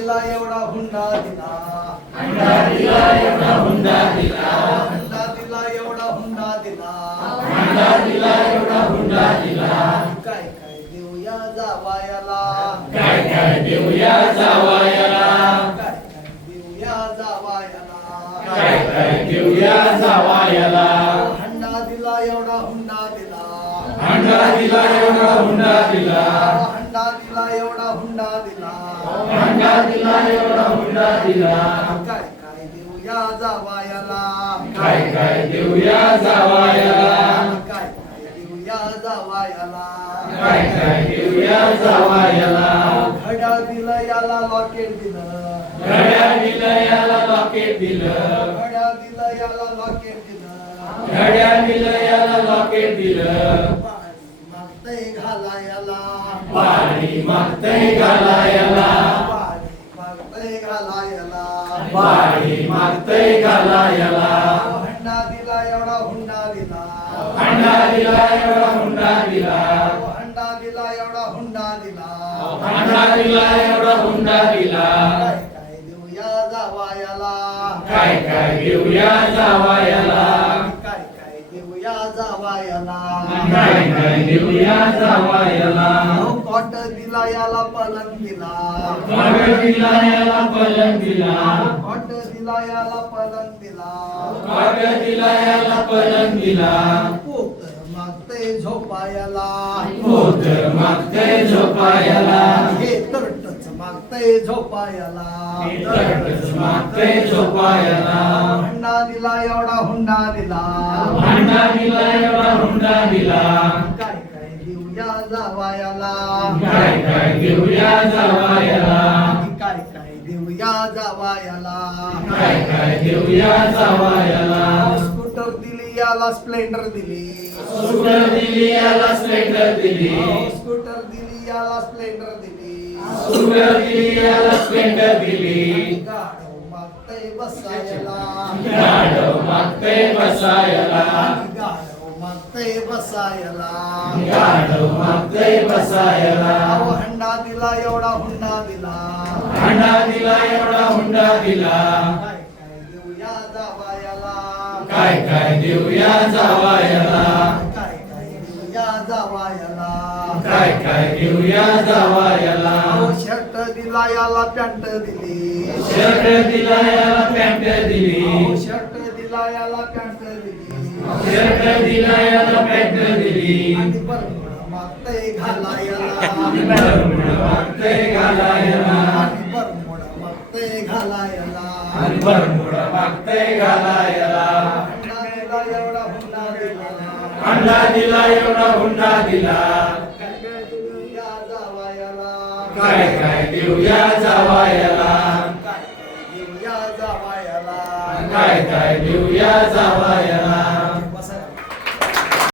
दिला एवढा हुंडा दिला. अंडा दिला एवढा हुंडा दिला एवढा हुंडा दिला. अंडा दिला एवढा हुंडा दिला काय काय देऊया जावायाला. काय काय देऊया जावायाला. काय काय देऊया जावायाला. काय काय देऊया जावायाला. हंडा दिला एवढा हुंडा दिला. अंडा दिला एवढा हुंडा दिला हंडा दिला एवढा हुंडा दिला काय काय देऊया जावायाला काय काय देऊया जावायाला काय काय देऊया जावायाला काय काय देऊया जावायाला दिलं याला लॉकेट दिलं घड्या दिलं याला लॉकेट दिलं दिलं याला लॉकेट दिलं घड्या दिलं याला लॉकेट दिलं पाणी घालायला. पाणी मागतय घालायला. पाणी मागतय घालायला हंडा दिला एवढा हुंडा दिला. अंडा दिला एवढा हुंडा दिला. हंडा दिला एवढा हुंडा दिला. अंडा दिला एवढा हुंडा दिला. काय काय देऊया जावायाला काय काय देऊया जावायाला काय काय देऊया जावायाला काय काय देऊया जावायाला अहो, कॉट दिला याला पलंग दिला. दिला याला पलंग दिला. दिला याला पलंग दिला याला पलंग दिला. पोतर मागतय झोपायाला. पोतर मागतय झोपायाला. हे तरटच मागतय झोपायाला. तरटच मागतय झोपायाला. हुंडा दिला एवढा हुंडा दिला. अंडा दिला एवढा हुंडा दिला. काय काय देऊया जावायाला. काय काय देऊया जावायाला. जावायाला. काय काय देऊया जावायाला स्कूटर दिली याला स्प्लेंडर दिली. स्कूटर दिली याला स्प्लेंडर दिली. स्कूटर दिली याला स्प्लेंडर दिली. स्कूटर दिली याला स्प्लेंडर दिली. गाडव मागतय बसायला. गाडव मागतय बसायला. गाडव मागतय बसायला. गाडव मागतय बसायला. अहो हंडा दिला एवढा हुंडा दिला. अंडा दिला एवढा हुंडा दिला. काय काय देऊया जावायाला. काय काय देऊया जावायाला. काय काय देऊया जावायाला. काय काय देऊया जावायाला. अहो शर्ट दिला याला पॅन्ट दिली. शर्ट दिला याला पॅन्ट दिली. शर्ट दिला याला पॅन्ट दिली. शर्ट दिला याला पॅन्ट दिली. आणि बरमुडा मागतय घालायला अंडा दिला एवढा हुंडा दिला काय काय देऊया जावायला? काय काय देऊया जावायला काय काय देऊया